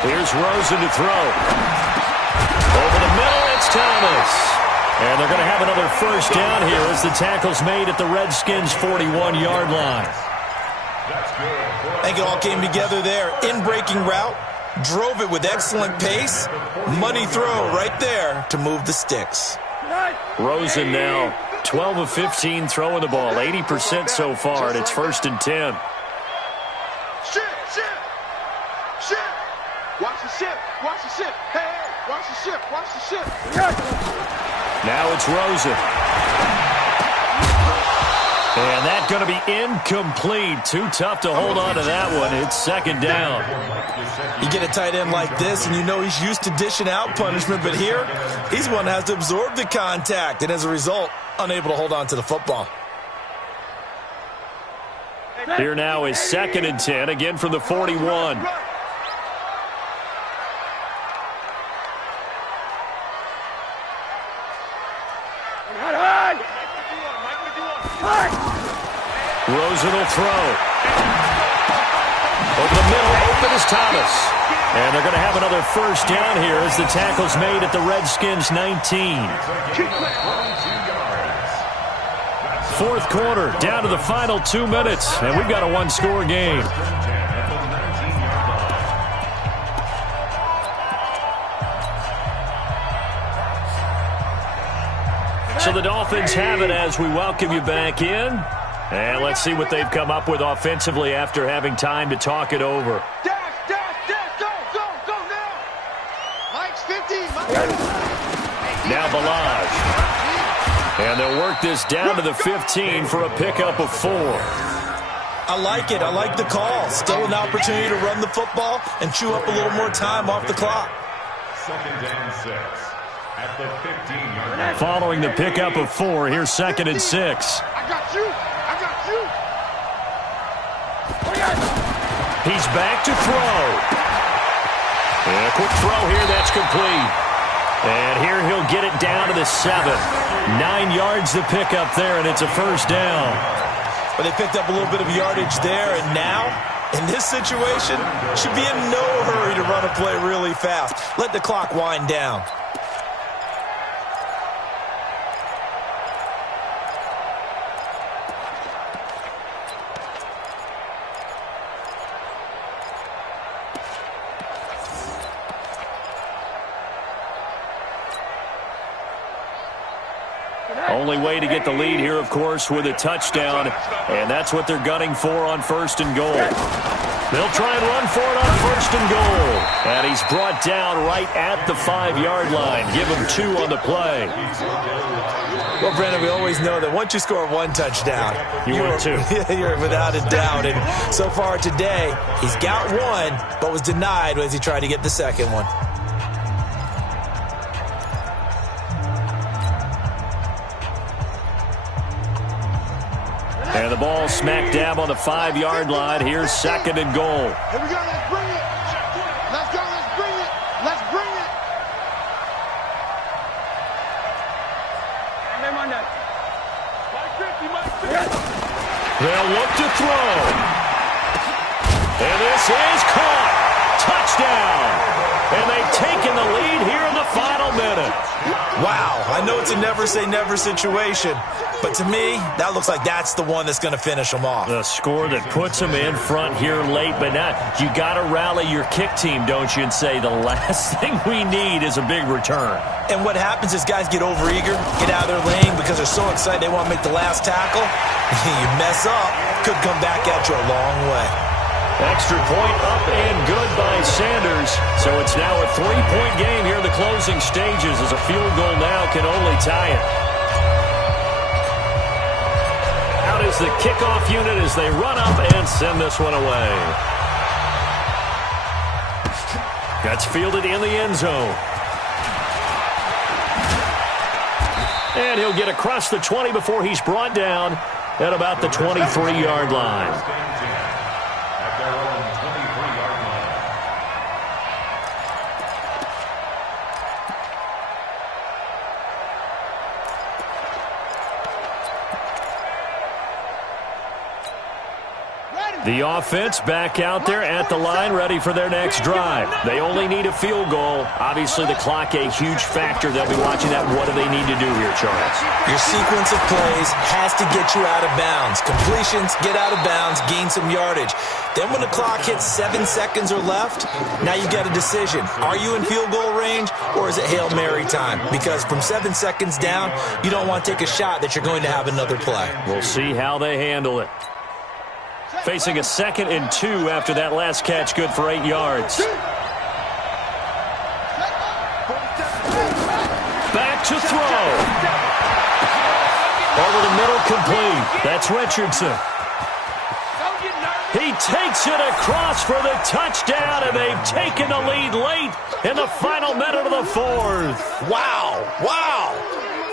Here's Rosen to throw. Over the middle, it's Thomas. And they're going to have another first down here as the tackle's made at the Redskins' 41-yard line. I think it all came together there. In-breaking route, drove it with excellent pace. Money throw right there to move the sticks. Rosen now 12 of 15 throwing the ball, 80% so far, and it's 1st and 10. Watch the ship. Watch the ship. Hey, watch the ship. Watch the ship. Now it's Rosen. And that's going to be incomplete. Too tough to hold on to that one. It's 2nd down. You get a tight end like this, and you know he's used to dishing out punishment, but here, he's one that has to absorb the contact, and as a result, unable to hold on to the football. Here now is 2nd and 10, again from the 41. Rosen will throw. Over the middle, open is Thomas. And they're going to have another first down here as the tackle's made at the Redskins' 19. 4th quarter, down to the final 2 minutes, and we've got a 1-score game. So the Dolphins have it as we welcome you back in. And let's see what they've come up with offensively after having time to talk it over. Dash, go now. Mike's 50. Now Balaj. And they'll work this down to the 15 for a pickup of 4. I like it. I like the call. Still an opportunity to run the football and chew up a little more time off the clock. 2nd and 6 at the 15-yard line. Following the pickup of 4, here's 2nd and 6. I got you. He's back to throw. And a quick throw here, that's complete. And here he'll get it down to the 7. 9 yards to pick up there, and it's a first down. But they picked up a little bit of yardage there, and now, in this situation, should be in no hurry to run a play really fast. Let the clock wind down. Only way to get the lead here, of course, with a touchdown, and that's what they're gunning for on 1st and goal. They'll try and run for it on 1st and goal. And he's brought down right at the 5-yard line. Give him 2 on the play. Well, Brandon, we always know that once you score one touchdown, you're two. You're without a doubt. And so far today, he's got one, but was denied as he tried to get the second one. And the ball smack dab on the 5-yard line. Here's 2nd and goal. Here we go, let's bring it. Let's go, let's bring it. Let's bring it. They'll look to throw. And this is caught. Touchdown. And they've taken the lead here in the final minute. Wow, I know it's a never-say-never situation, but to me, that looks like that's the one that's going to finish them off. The score that puts them in front here late, but now you got to rally your kick team, don't you, and say the last thing we need is a big return. And what happens is guys get overeager, get out of their lane because they're so excited they want to make the last tackle. You mess up, could come back at you a long way. Extra point up and good by Sanders. So it's now a 3-point game here in the closing stages as a field goal now can only tie it. Out is the kickoff unit as they run up and send this one away. That's fielded in the end zone. And he'll get across the 20 before he's brought down at about the 23-yard line. The offense back out there at the line, ready for their next drive. They only need a field goal. Obviously, the clock a huge factor. They'll be watching that. What do they need to do here, Charles? Your sequence of plays has to get you out of bounds. Completions, get out of bounds, gain some yardage. Then when the clock hits 7 seconds or left, now you get a decision. Are you in field goal range or is it Hail Mary time? Because from 7 seconds down, you don't want to take a shot that you're going to have another play. We'll see how they handle it. Facing a 2nd and 2 after that last catch, good for 8 yards. Back to throw. Over the middle, complete. That's Richardson. He takes it across for the touchdown, and they've taken the lead late in the final minute of the 4th. Wow, wow.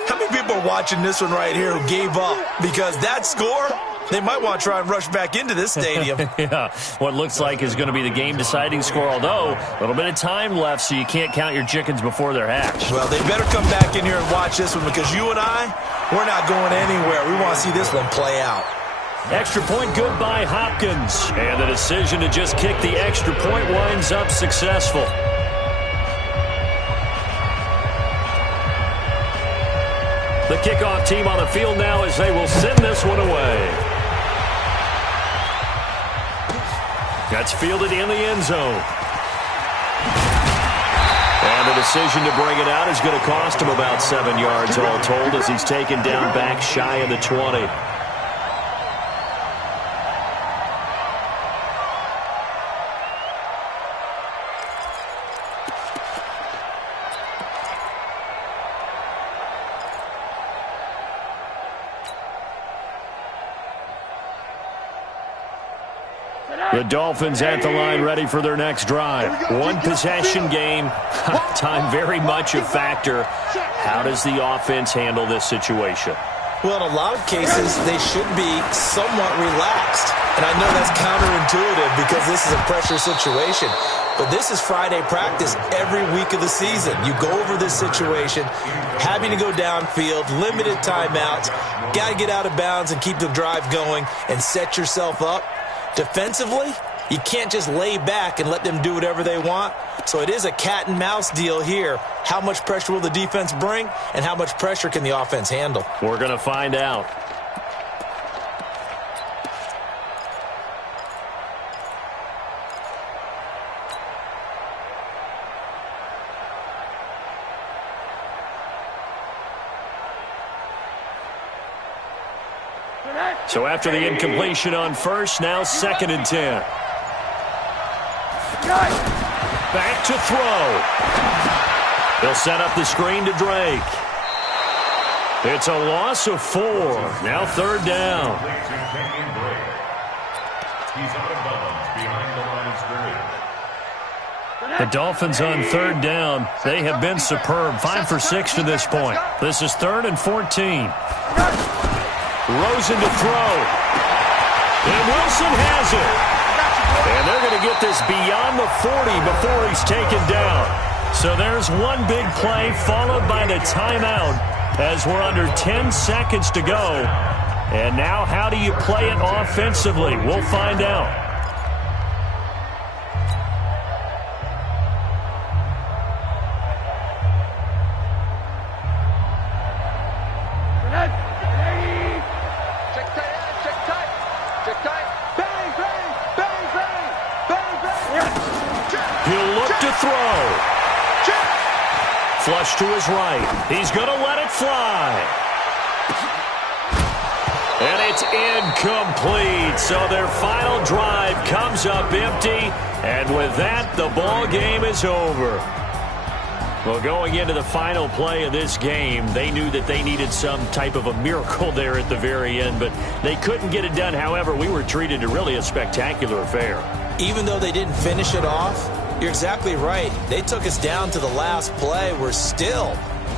How many people are watching this one right here who gave up? Because that score, they might want to try and rush back into this stadium. Yeah, what looks like is going to be the game-deciding score, although a little bit of time left, so you can't count your chickens before they're hatched. Well, they better come back in here and watch this one because you and I, we're not going anywhere. We want to see this one play out. Extra point good by Hopkins. And the decision to just kick the extra point winds up successful. The kickoff team on the field now as they will send this one away. That's fielded in the end zone. And the decision to bring it out is going to cost him about 7 yards all told as he's taken down back shy of the 20. The Dolphins at the line ready for their next drive. One possession game. Time very much a factor. How does the offense handle this situation? Well, in a lot of cases, they should be somewhat relaxed. And I know that's counterintuitive because this is a pressure situation. But this is Friday practice every week of the season. You go over this situation, having to go downfield, limited timeouts, got to get out of bounds and keep the drive going and set yourself up. Defensively, you can't just lay back and let them do whatever they want. So it is a cat and mouse deal here. How much pressure will the defense bring, and how much pressure can the offense handle? We're going to find out. So after the incompletion on first, now 2nd and 10. Back to throw. They'll set up the screen to Drake. It's a loss of 4. Now third down. He's out of bounds behind the line of scrimmage. The Dolphins on third down. They have been superb. 5 for 6 to this point. This is 3rd and 14. Rosen to throw. And Wilson has it. And they're going to get this beyond the 40 before he's taken down. So there's one big play followed by the timeout as we're under 10 seconds to go. And now how do you play it offensively? We'll find out. He'll look to throw. Flush to his right. He's going to let it fly. And it's incomplete. So their final drive comes up empty. And with that, the ball game is over. Well, going into the final play of this game, they knew that they needed some type of a miracle there at the very end, but they couldn't get it done. However, we were treated to really a spectacular affair. Even though they didn't finish it off, you're exactly right. They took us down to the last play.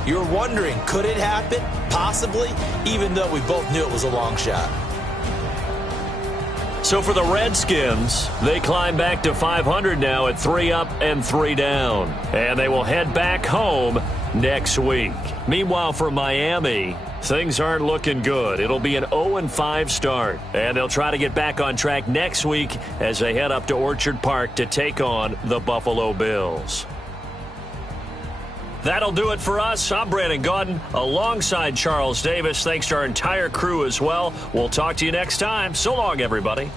You're wondering, could it happen? Possibly, even though we both knew it was a long shot. So for the Redskins, they climb back to 500 now at 3 up and 3 down. And they will head back home next week. Meanwhile, for Miami, things aren't looking good. It'll be an 0-5 start. And they'll try to get back on track next week as they head up to Orchard Park to take on the Buffalo Bills. That'll do it for us. I'm Brandon Gaudin alongside Charles Davis. Thanks to our entire crew as well. We'll talk to you next time. So long, everybody.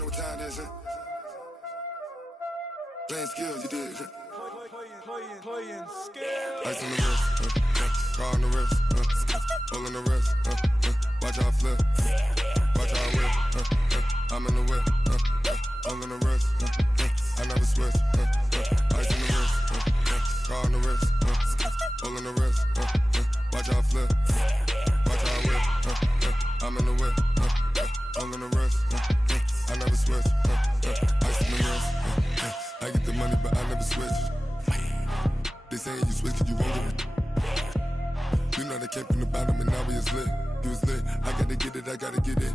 know what time it is, huh? Playing skills, you did, huh? Playing skills. Ice on the wrist, car on the wrist, hole in the wrist, watch how I flip, watch how I whip, I'm in the whip, hole in the wrist, I never switch, ice on the wrist, car on the wrist, hole in the wrist, watch how I flip, watch how I whip, I'm in the whip, hole in the wrist, I never switch, ice on the wrist, I get the money but I never switch. They saying you switch 'cause you won't get it. You know they came from the bottom and now we is lit. You was lit, I gotta get it, I gotta get it.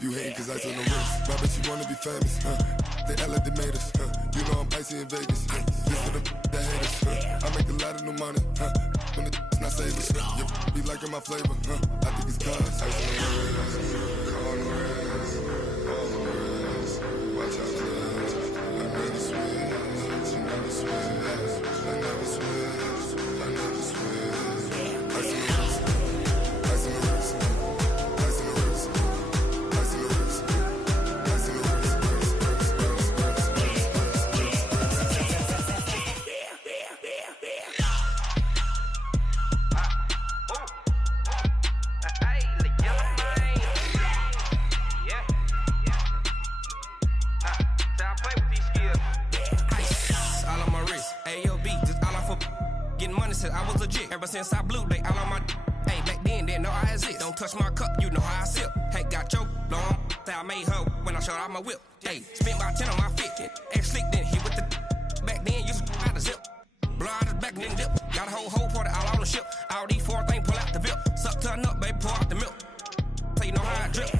You hating 'cause I told no risk. Why bet you wanna be famous, They elevated us, You know I'm icy in Vegas, This for the haters, I make a lot of new money, When it's not savings, You be liking my flavor, I think it's cause ice on the wrist, on the wrist, on the wrist. Watch out, cuz I never switch, you never switch. I never switch, I never switch. Ice on the wrist, ice on the wrist, ice on the wrist, ice on the wrist, ice on the wrist. I was legit ever since I blew they all on my hey back then didn't know I exist. Don't touch my cup, you know how I sip. Hey, got your long I made her when I showed out my whip. Hey, spent about 10 on my fit. Ex slick then hit with the back then used to out the zip. Blow out his back and then dip. Got a whole party all on the ship. All these four things pull out the VIP. Suck to a nut, baby, pour out the milk. So you know how I drip.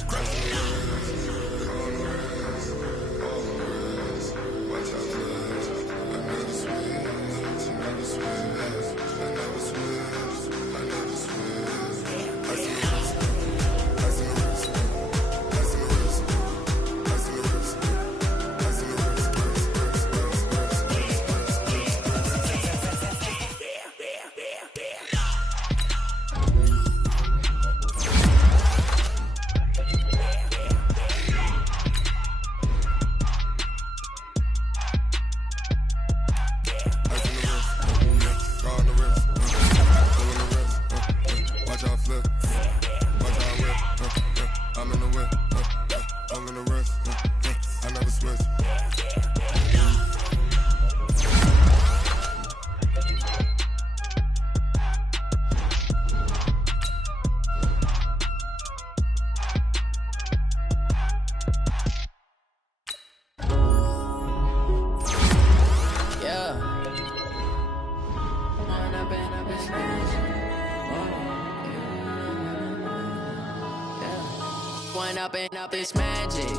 Up this magic.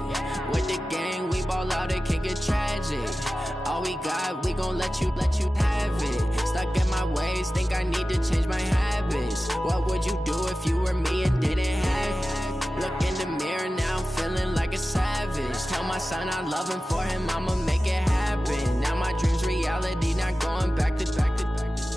With the gang, we ball out, it can get tragic. All we got, we gon' let you have it. Stuck in my ways, think I need to change my habits. What would you do if you were me and didn't have it? Look in the mirror now, I'm feeling like a savage. Tell my son I love him, for him I'ma make it happen. Now my dream's reality, not going back to.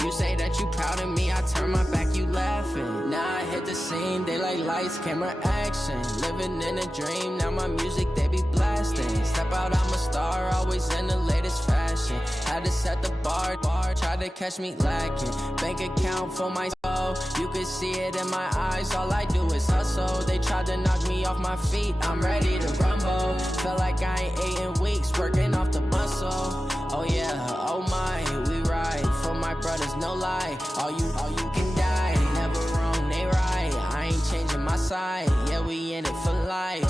You say that you proud of me, I turn my back, you laughing. Now I hit the scene, they like lights, camera, action. Living in a dream, now my music, they be blasting. Step out, I'm a star, always in the latest fashion. Had to set the bar, try to catch me lacking. Bank account for my soul, you can see it in my eyes. All I do is hustle, they tried to knock me off my feet. I'm ready to rumble, feel like I ain't ate in weeks, working off the muscle. Oh yeah, oh my, we ride for my brothers, no lie. All you can die, never wrong, they right. I ain't changing my side, yeah, we in it for life.